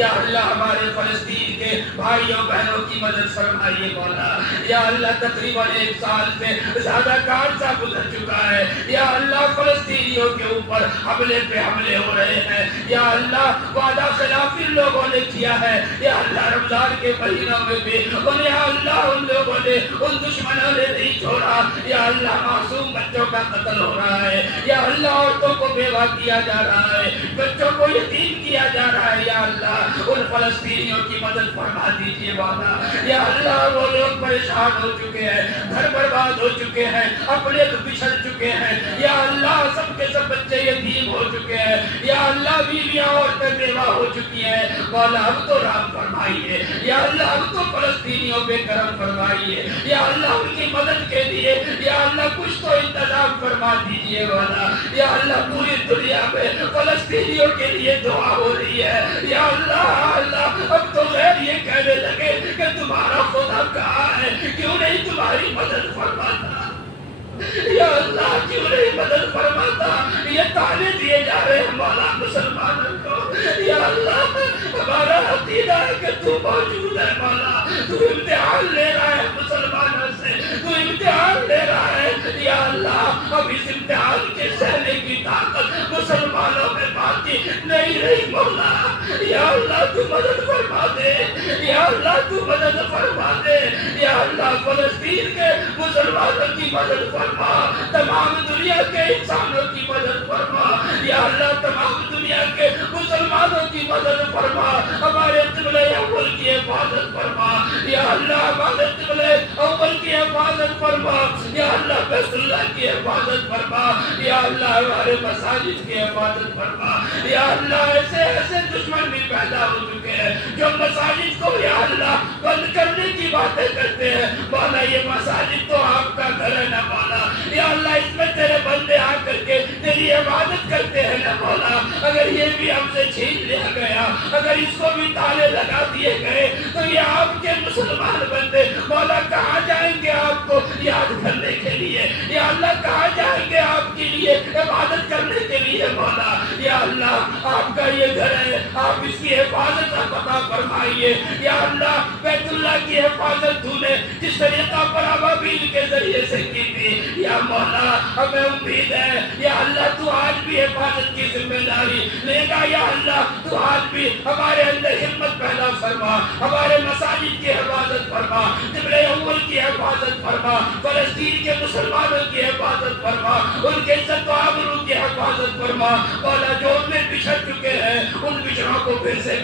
یا اللہ ہمارے فلسطین کے بھائیوں بہنوں کی مدد فرمائیے مولا. یا اللہ تقریباً 1 سال سے زیادہ کا عرصہ گزر چکا ہے. یا اللہ فلسطینیوں کے اوپر حملے پہ حملے ہو رہے ہیں. یا اللہ وعدہ خلافی لوگوں نے کیا ہے. یا اللہ رمضان کے مہینوں میں بھی یا اللہ ان لوگوں نے ان دشمنوں نے نہیں چھوڑا. یا اللہ معصوم بچوں کا قتل ہو رہا ہے. یا اللہ عورتوں کو بیوہ کیا جا رہا ہے, بچوں کو یتیم کیا جا رہا ہے. یا اللہ ان فلسطینیوں کی مدد فرما دیجیے مولا. یا اللہ وہ لوگ پریشان ہو چکے ہیں, گھر برباد ہو چکے ہیں, اپنے بچھڑ چکے ہیں. یا اللہ سب کے سب بچے یتیم ہو چکے ہیں. یا اللہ بیویاں عورتیں بیوہ ہو چکی ہیں. مولا اب تو رحم فرمائیے. یا اللہ اب تو فلسطینیوں پہ کرم فرمائیے. یا اللہ ان کی مدد کے لیے یا اللہ کچھ تو انتظام فرما دیجیے مولا. یا اللہ پوری دنیا میں فلسطینیوں کے لیے دعا ہو رہی ہے. یا اللہ اب تو غیر یہ کہنے لگے کہ تمہارا خدا کہاں ہے, کیوں نہیں تمہاری مدد فرماتا. یا اللہ کیوں نہیں مدد فرماتا. یہ تانے دیے جا رہے ہیں مولا مسلمانوں کو. یا اللہ ہمارا عقیدہ ہے کہ تو موجود ہے مولا. تو امتحان لے رہا ہے مسلمانوں سے, تو امتحان لے رہا ہے. یا اللہ اب اس امتحان کے سہنے کی طاقت مسلمانوں میں باقی نہیں رہی مولا. یا اللہ تو مدد فرما دے. یا اللہ تو مدد فرما دے. یا اللہ فلسطین کے مسلمانوں کی مدد فرما, تمام دنیا کے انسانوں کی مدد فرما. یا اللہ تمام دنیا کے مسلمانوں کی مدد فرما. ہمارے قبلہ اول کی حفاظت فرما. یا اللہ ہمارے قبلہ اول کی حفاظت فرما. یا اللہ بیت اللہ کی حفاظت فرما. یا اللہ ہمارے مساجد کی حفاظت فرما. یا اللہ ایسے ایسے دشمن بھی پیدا ہو چکے ہیں جو مساجد کو یا اللہ بند کرنے کی باتیں کرتے ہیں. مولا یہ مساجد تو آپ کا گھر ہے نا مولا. یا اللہ اس میں تیرے بندے آ کر کے تیری عبادت کرتے ہیں نا مولا. اگر یہ بھی ہم سے چھین لیا گیا, اگر اس کو بھی تالے لگا دیے گئے, تو یہ آپ کے مسلمان بندے مولا کہاں جائیں گے آپ کو یاد کرنے کے لیے. یا اللہ کہاں جائیں گے آپ کے لیے عبادت کرنے کے لیے مولا. یا اللہ آپ کا یہ گھر ہے, آپ اس کی حفاظت عطا فرمائیے. یا اللہ بیت اللہ کی حفاظت تو نے جس طریقہ پر ابابیل کے ذریعے سے کی تھی, یا مولا ہمیں امید ہے یا اللہ تو آج بھی حفاظت کی ذمہ داری لے گا. یا اللہ تو آج بھی ہمارے اندر ہمت پیدا فرما, ہمارے مساجد کی حفاظت فرما, قبلہ اول کی حفاظت فرما, فلسطین کے مسلمانوں کی حفاظت فرما, ان کے عزت و آبرو کی حفاظت فرما. مولا جو ان میں بچھڑ چکے ہیں ان بچھڑوں کو پھر سے